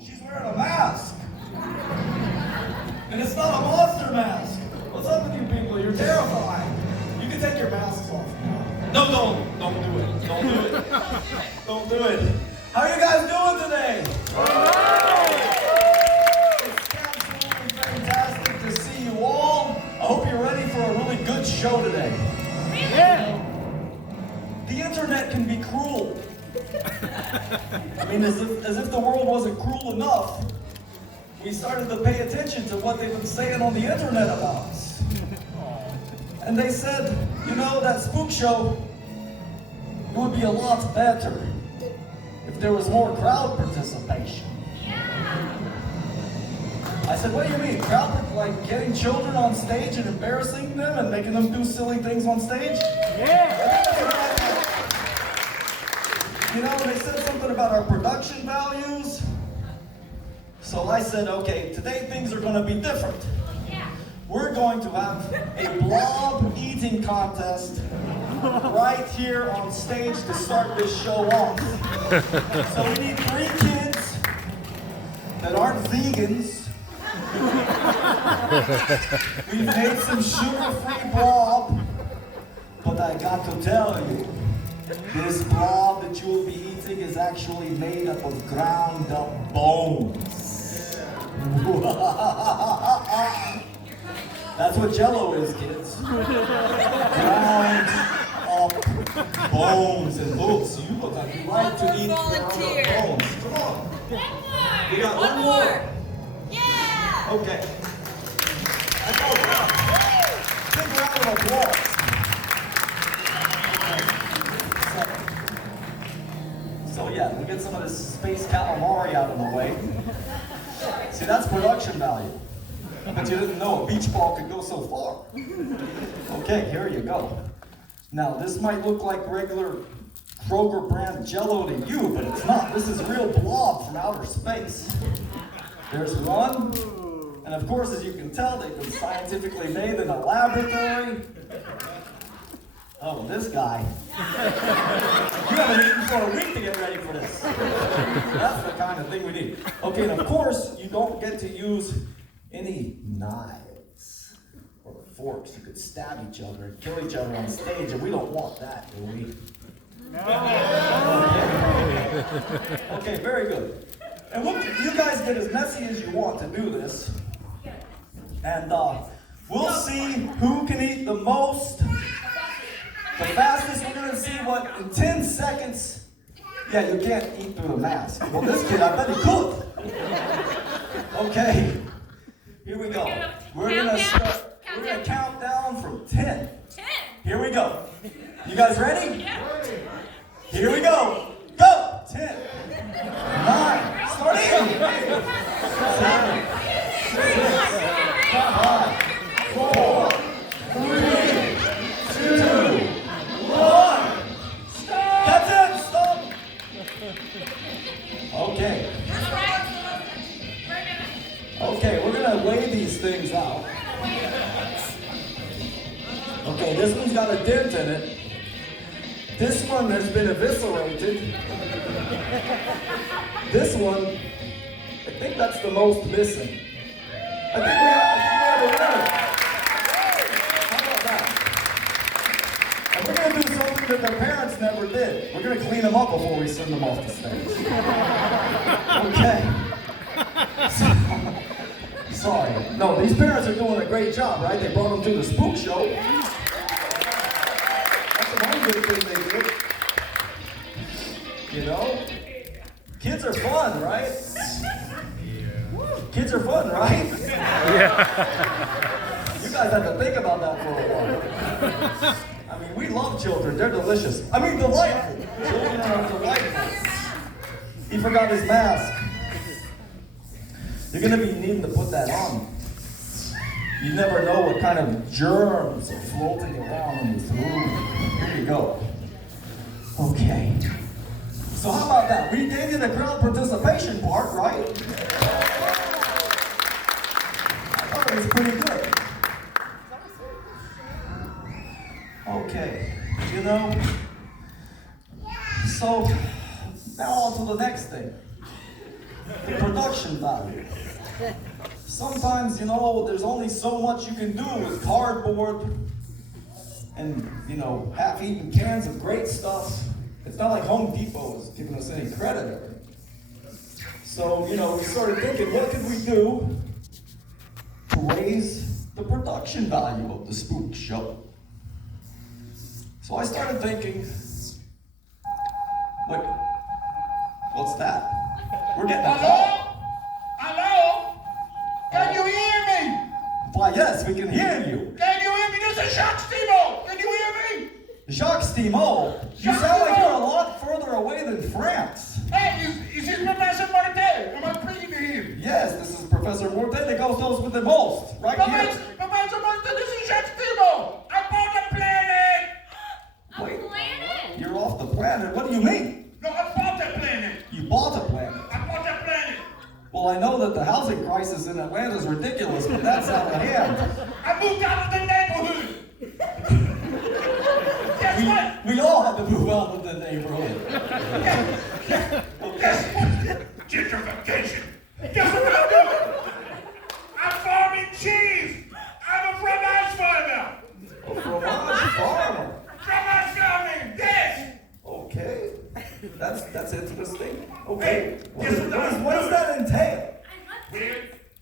She's wearing a mask. And it's not a monster mask. What's up with you people? You're terrifying. You can take your masks off now. No, don't do it. Don't do it. Don't do it. How are you guys doing today? It's absolutely fantastic to see you all. I hope you're ready for a really good show today. Yeah. The internet can be cruel. I mean, as if the world wasn't cruel enough, we started to pay attention to what they've been saying on the internet about us. And they said, you know, that Spook show, it would be a lot better if there was more crowd participation. Yeah. I said, what do you mean? Like getting children on stage and embarrassing them and making them do silly things on stage? Yeah. You know, they said something about our production values. So I said, okay, today things are going to be different. Yeah. We're going to have a blob eating contest right here on stage to start this show off. So we need 3 kids that aren't vegans. We've made some sugar-free blob, but I got to tell you, this blob that you will be eating is actually made up of ground up bones. That's what Jell-O is, kids. Ground up bones and bones. You look like you like to eat ground up bones. Come on. One more. We got one more. Yeah. Okay. Let's go. Big round of applause. So yeah, we'll get some of this space calamari out of the way. See, that's production value. But you didn't know a beach ball could go so far. Okay, here you go. Now, this might look like regular Kroger brand Jell-O to you, but it's not. This is real blob from outer space. There's one. And of course, as you can tell, they've been scientifically made in a laboratory. Oh, this guy. You haven't eaten for a week to get ready for this. That's the kind of thing we need. Okay, and of course, you don't get to use any knives or forks. You could stab each other and kill each other on stage, and we don't want that, do we? No. Okay, very good. And you guys get as messy as you want to do this. And we'll see who can eat the most. The fastest, we're going to see what, in 10 seconds, yeah, you can't eat through the mask. Well, this kid, I bet he could. Okay, here we go. We're going to start, we're going to count down from 10. 10. Here we go. You guys ready? Yeah. Here we go. Go. 10, 9, start in. 7, 6, 5, 4, 3, 2, 1. That's it. Stop. Okay. Okay, we're gonna weigh these things out. Okay, this one's got a dent in it. This one has been eviscerated. This one, I think that's the most missing. I think we have a winner. How about that? And we're gonna do do something that their parents never did. We're going to clean them up before we send them off the stage. Okay. Sorry. No, these parents are doing a great job, right? They brought them to the Spook show. That's the one good thing they did. You know? Kids are fun, right? Kids are fun, right? Yeah. You guys have to think about that for a while. I mean, we love children. They're delicious. I mean, delightful. Children are delightful. He forgot his mask. You're going to be needing to put that on. You never know what kind of germs are floating around in this room. Here you go. Okay. So how about that? We gave you the crowd participation part, right? I thought it was pretty good. Okay. You know, so now on to the next thing. The production value. Sometimes, you know, there's only so much you can do with cardboard and, you know, half-eaten cans of great stuff. It's not like Home Depot is giving us any credit or anything. So, you know, we started thinking, what could we do to raise the production value of the Spook show? So I started thinking, wait, what's that? We're getting a call. Hello? Can you hear me? Why, yes, we can hear you. Can you hear me? This is Jacques Stimo. Can you hear me? Jacques Stimo, you sound like you're a lot further away than France. Hey, is this Professor Morte? Am I speaking to him? Yes, this is Professor Morte that goes those with the most, right here. Professor Morte, this is Jacques Stimo. I'm on the planet. Wait, Planet? you're off the planet? What do you mean? No, I bought the planet. You bought a planet? I bought the planet. Well, I know that the housing crisis in Atlanta is ridiculous, but that's out of hand. I moved out of the neighborhood. Guess what? We all had to move out of the neighborhood. Guess what? Gentrification. Guess what I'm doing? I'm farming cheese. I'm a fromage farmer. A fromage farmer. Fromage farming. Yes. Okay, that's interesting. Okay, what Yes, does that entail? Well,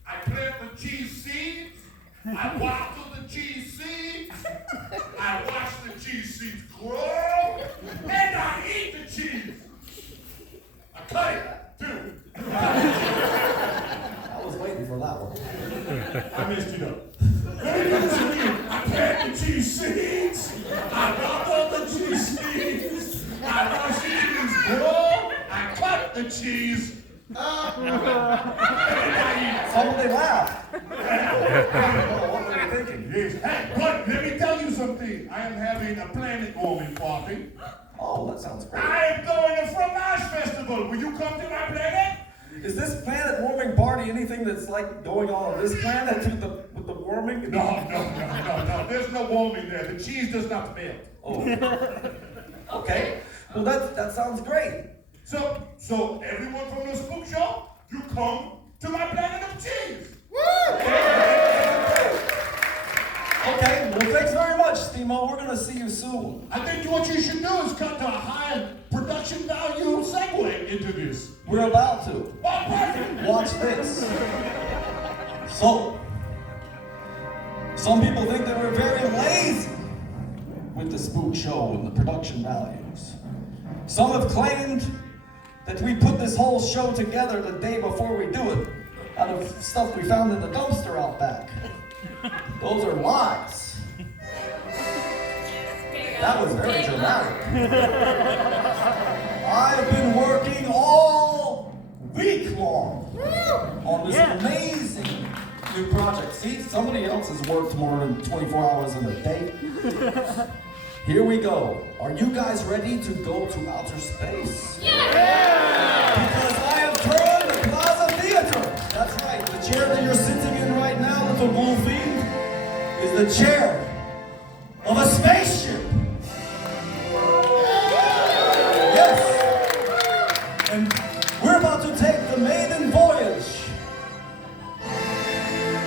I plant the cheese seeds. I water the cheese seeds. I watch the cheese seeds grow. And I eat the cheese. I cut it, too. I was waiting for that one. I messed it up. Let me do this again. I plant the cheese seeds. I water the cheese seeds. I watch the cheese grow. I cut the cheese. And I eat it. Somebody laughed. What were you thinking? Yes. Hey, but let me tell you something. I am having a planet warming party. Oh, that sounds great. I am going to Fromage Festival. Will you come to my planet? Is this planet warming party anything that's like going on this planet with the warming? No. There's no warming there. The cheese does not melt. Oh. Okay. Well, that sounds great. So everyone from the Spook show, you come to my planet of cheese. Okay, well, thanks very much, Stimo. We're going to see you soon. I think what you should do is cut to a high production value segue into this. We're about to. Oh, perfect. Watch this. So, some people think that we're very lazy with the Spook show and the production values. Some have claimed that we put this whole show together the day before we do it out of stuff we found in the dumpster out back. Those are lies. That was very dramatic. I've been working all week long on this amazing new project. See, somebody else has worked more than 24 hours in a day. Here we go. Are you guys ready to go to outer space? Because I have turned the Plaza Theater. That's right. The chair that you're sitting in right now, little Wolfie, is the chair of a spaceship. Yes. And we're about to take the maiden voyage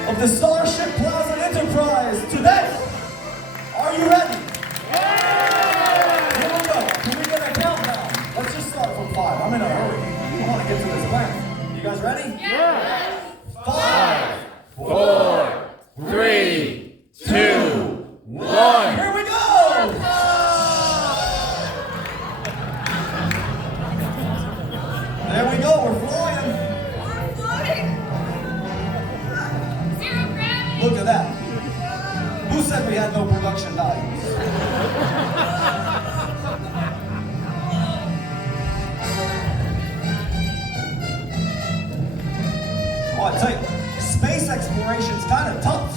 of the Starship Plaza Enterprise today. Are you ready? kind of tough.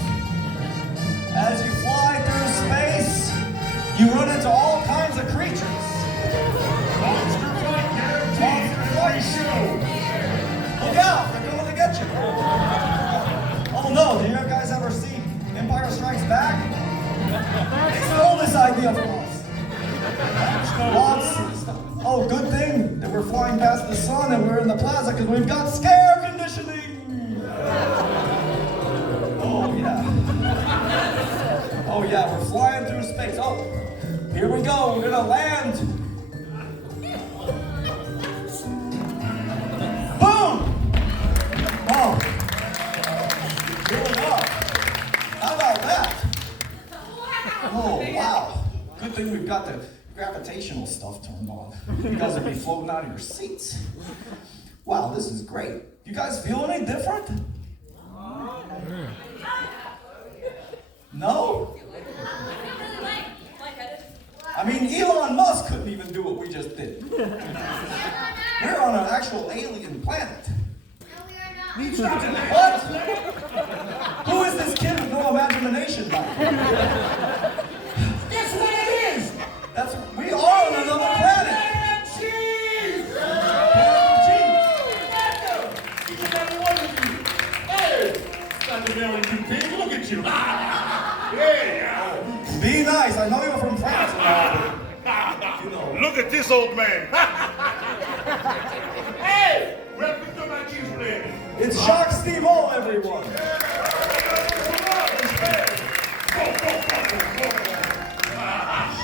As you fly through space, you run into all kinds of creatures. Monster Fight guaranteed. Every show. Look out, they're coming to get you. Oh no, do you guys ever see Empire Strikes Back? They stole this idea from us. Oh, good thing that we're flying past the sun and we're in the plaza because we've got scare conditioning. Oh yeah. Oh yeah, we're flying through space. Oh, here we go, we're gonna land. Boom! Oh, here we go. How about that? Oh, wow. Good thing we've got the gravitational stuff turned on. You guys will be floating out of your seats. Wow, this is great. You guys feel any different? No? I mean, Elon Musk couldn't even do what we just did. We're on an actual alien planet. What? Who is this kid with no imagination back here? Guess what it is? We are on another planet. Cheese! Cheese. Each and every one of you. Hey! Dr. Mary, you pig, look at you. Yeah! Be nice. I know you're from France. You know. Look at this old man. Hey! Welcome to my cheese plate. It's Jacques Stimo, everyone.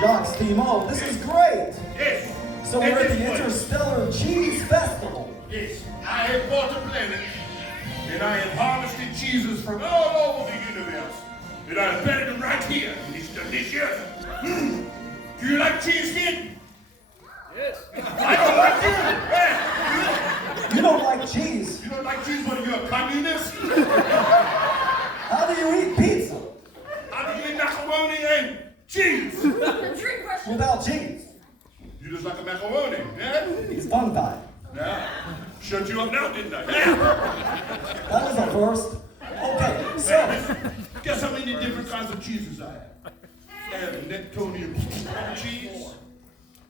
Jacques Stimo, this is great. Yes. So we're at the Interstellar Cheese Festival. Yes. I have bought a planet, and I have harvested cheeses from all over the universe. And I have planted them right here. And it's delicious. Do you like cheese, kid? Yes. I don't like you. Hey. You don't like cheese. You don't like cheese? What are you, a communist? How do you eat pizza? How do you eat macaroni and cheese? Without cheese. You just like a macaroni, yeah? He's tongue-tied. Yeah. Shut you up now, didn't I? That was a first. Okay, so. Guess how many different kinds of cheeses I have? I have Neptunian cheese.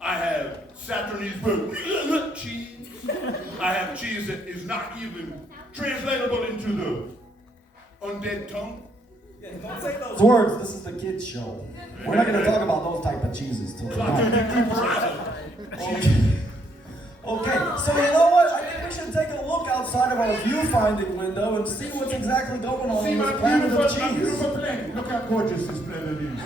I have Saturninsburg cheese. I have cheese that is not even translatable into the undead tongue. Don't say those words. This is the kids' show. We're not going to talk about those type of cheeses till tonight. Okay, so you know what? I think we should take a look outside of our viewfinding window and see what's exactly going on See in my this planet of beautiful cheese. planet. Look how gorgeous this planet is.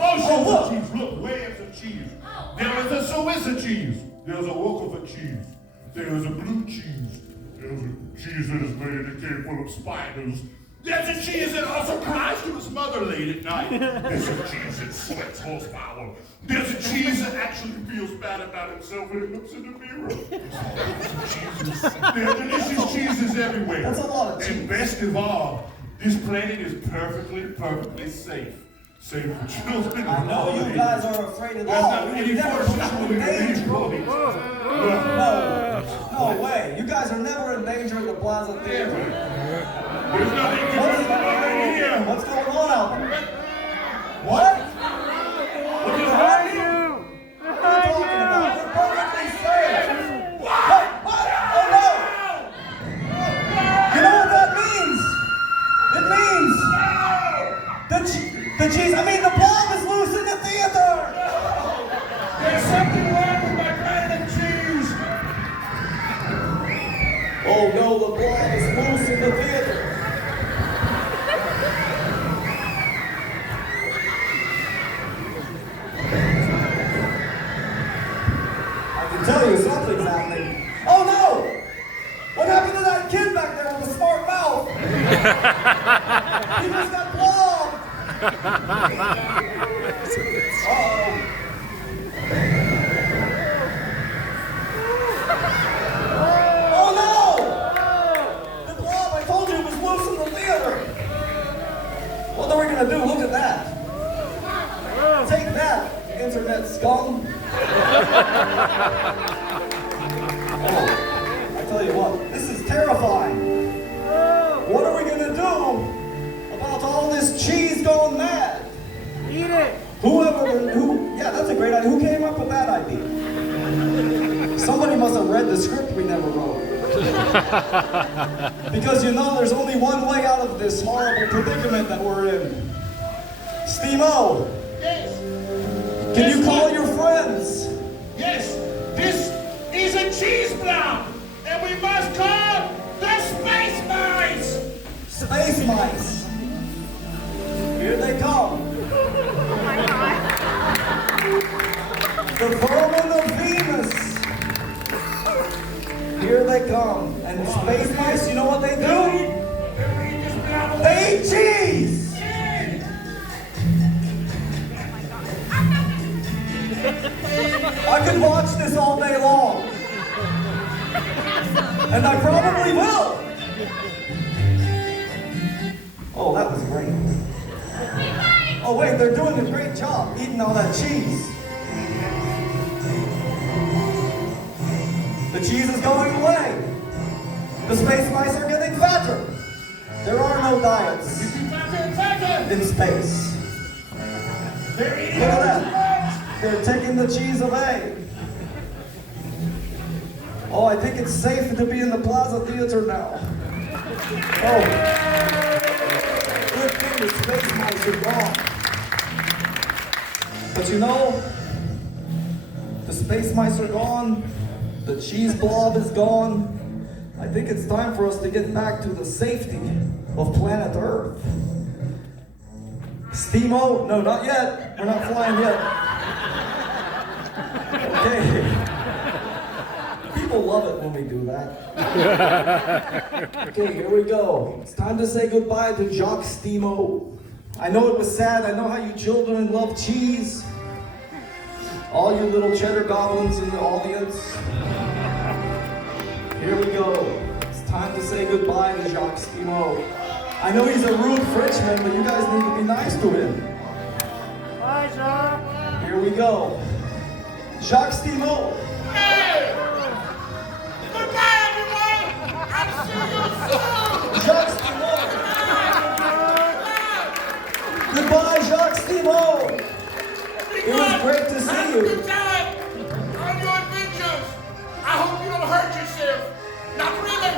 Oceans look. of cheese. Look, waves of cheese. There is a Swiss cheese. There's a Wolkover cheese. There is a blue cheese. There's a cheese that is made in a cave full of spiders. There's a cheese that also cries to his mother late at night. There's a cheese that sweats horsepower. There's a cheese that actually feels bad about himself when he looks in the mirror. There are delicious cheeses everywhere. That's a lot of cheese. And best of all, this planet is perfectly safe. Safe for children. I know you guys are afraid of There's that. not We any would never force put you in danger. No way. You guys are never in danger at the Plaza Theater. There's nothing to worry about here. What's going on out there? What? What are you talking about? We're perfectly safe. What? Oh no! You know what that means? It means the Blob is loose in the theater. There's something wrong with my planet cheese. Oh no, the Blob is loose in the theater. I can tell you something's happening. Oh no! What happened to that kid back there with the smart mouth? He just got blobbed! Uh-oh. Oh no! The Blob, I told you, was loose in the theater. What are we gonna do? Look at that. Take that, internet scum. Oh, I tell you what, this is terrifying. What are we gonna do Yeah, that's a great idea. Who came up with that idea? Somebody must have read the script we never wrote. Because you know, there's only one way out of this horrible predicament that we're in. Steve-O, Yes. can you call your friends? Yes. This is a cheese blob, and we must call the Space Mice. Space mice. Here they come. The vermin of Venus. Here they come. And space mice, you know what they do? They eat cheese. I could watch this all day long. And I probably will. Oh, that was great. Oh, wait, they're doing a great job eating all that cheese. The cheese is going away. The space mice are getting fatter. There are no diets in space. They're eating Look at that. They're taking the cheese away. Oh, I think it's safe to be in the Plaza Theater now. Oh. Good thing the space mice are gone. But you know, the space mice are gone. The cheese blob is gone. I think it's time for us to get back to the safety of planet Earth. Steamo? No, not yet. We're not flying yet. Okay. People love it when we do that. Okay, here we go. It's time to say goodbye to Jacques Steamo. I know it was sad. I know how you children love cheese. All you little cheddar goblins in the audience. Here we go. It's time to say goodbye to Jacques Steamo. I know he's a rude Frenchman, but you guys need to be nice to him. Bye, Jacques. Here we go. Jacques Steamo. Hey! Goodbye, everyone! I'll see you soon! Jacques Steamo. Goodbye, Jacques Steamo. It was great to see you. Good time on your adventures. I hope you don't hurt yourself. Not really.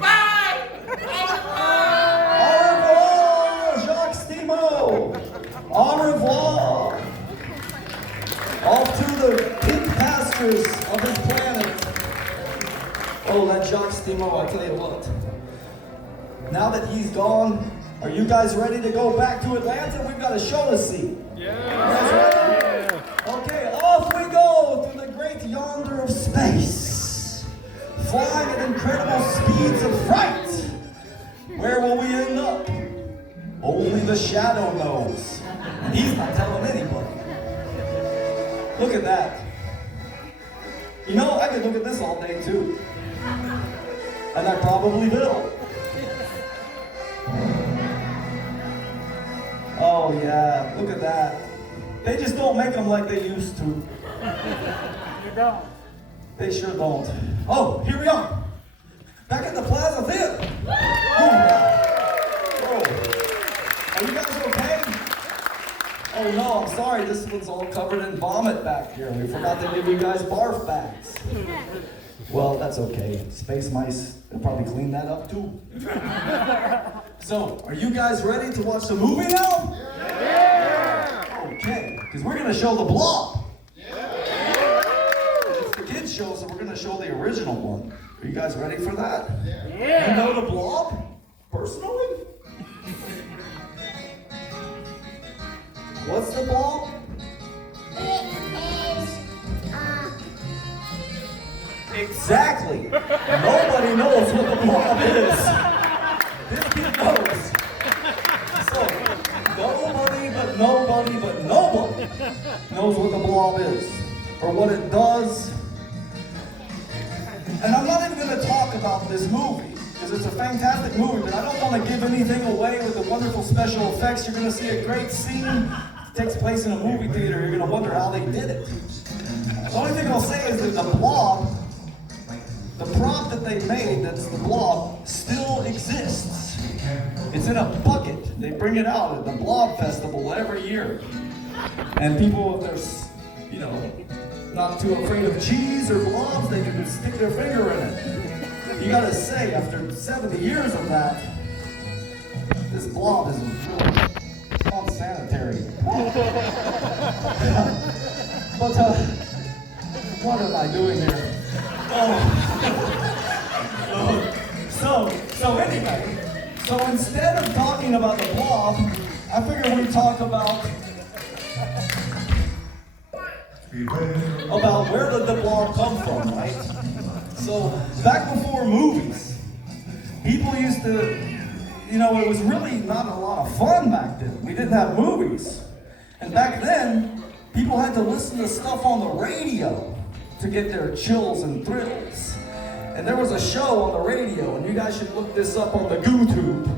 Bye! Au revoir, Jacques Steamo. Au revoir. Off to the pink pastures of his planet. Oh, that Jacques Steamo, I tell you what. Now that he's gone, are you guys ready to go back to Atlanta? We've got a show to see. Yeah. You guys ready? Okay, off we go through the great yonder of space. Flying at incredible speeds of fright. Where will we end up? Only the shadow knows. And he's not telling anybody. Look at that. You know, I could look at this all day too. And I probably will. Oh yeah, look at that. They just don't make them like they used to. You don't. They sure don't. Oh, here we are. Back at the Plaza Theater. Oh, yeah. Oh. Are you guys okay? Oh no, I'm sorry. This one's all covered in vomit back here. We forgot to give you guys barf bags. Well, that's okay. Space mice will probably clean that up too. So, are you guys ready to watch the movie now? Yeah! Okay, because we're going to show the Blob. It's the kids' show, so we're going to show the original one. Are you guys ready for that? Yeah! You know the Blob? Personally? What's the Blob? Exactly. Nobody knows what the Blob is. This kid knows. So, nobody knows what the Blob is or what it does. And I'm not even going to talk about this movie because it's a fantastic movie, but I don't want to give anything away with the wonderful special effects. You're going to see a great scene. It takes place in a movie theater. You're going to wonder how they did it. The only thing I'll say is that the Blob, the prop that they made, that's the Blob, still exists. It's in a bucket. They bring it out at the Blob Festival every year. And people, if they're, you know, not too afraid of cheese or blobs, they can stick their finger in it. You gotta say, after 70 years of that, this blob is really unsanitary. But, what am I doing here? So anyway, so instead of talking about the blob, I figured we'd talk about where did the blob come from, right? So back before movies, people used to, you know, it was really not a lot of fun back then. We didn't have movies. And back then, people had to listen to stuff on the radio to get their chills and thrills. And there was a show on the radio, and you guys should look this up on the YouTube,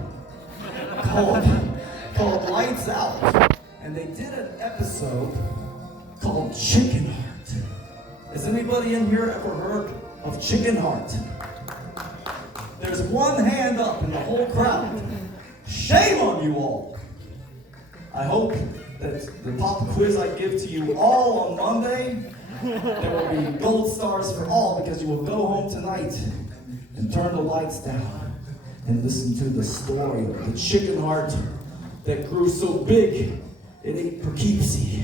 called Lights Out. And they did an episode called Chicken Heart. Has anybody in here ever heard of Chicken Heart? There's one hand up in the whole crowd. Shame on you all. I hope that the pop quiz I give to you all on Monday, there will be gold stars for all, because you will go home tonight and turn the lights down and listen to the story of the chicken heart that grew so big it ate Poughkeepsie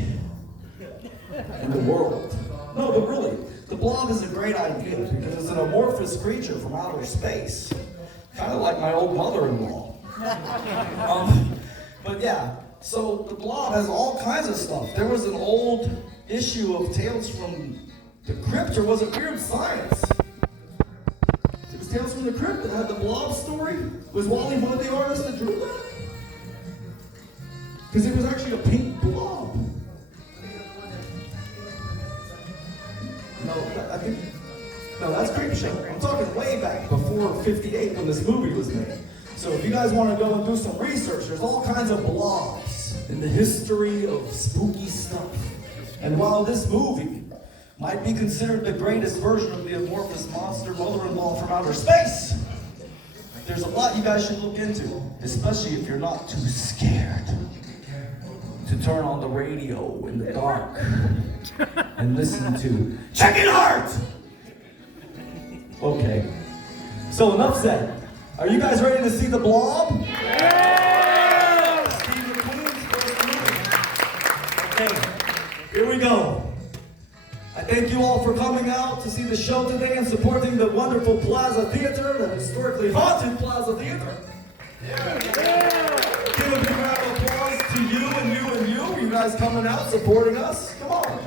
and the world. No, but really, the blob is a great idea because it's an amorphous creature from outer space, kind of like my old mother-in-law. But yeah, so the blob has all kinds of stuff. There was an old issue of Tales from the Crypt, or was it Weird Science? It was Tales from the Crypt that had the blob story. Was Wally one of the artists that drew that? Because it was actually a pink blob. No, that's Creepshow. I'm talking way back before '58 when this movie was made. So if you guys want to go and do some research, there's all kinds of blobs in the history of spooky stuff. And while this movie might be considered the greatest version of the amorphous monster mother-in-law from outer space, there's a lot you guys should look into, especially if you're not too scared to turn on the radio in the dark and listen to Chicken Heart! Okay, so enough said. Are you guys ready to see the blob? Yeah! Steve McQueen's first movie. Okay, here we go. I thank you all for coming out to see the show today and supporting the wonderful Plaza Theater, the historically haunted Plaza Theater. Yeah. Give a big round of applause to you and you and you. You guys coming out, supporting us. Come on.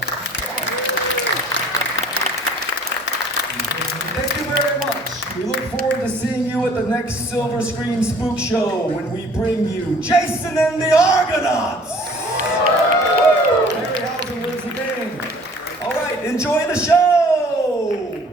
Thank you very much. We look forward to seeing you at the next Silver Screen Spook Show when we bring you Jason and the Argonauts. Harryhausen lives again. All right, enjoy the show.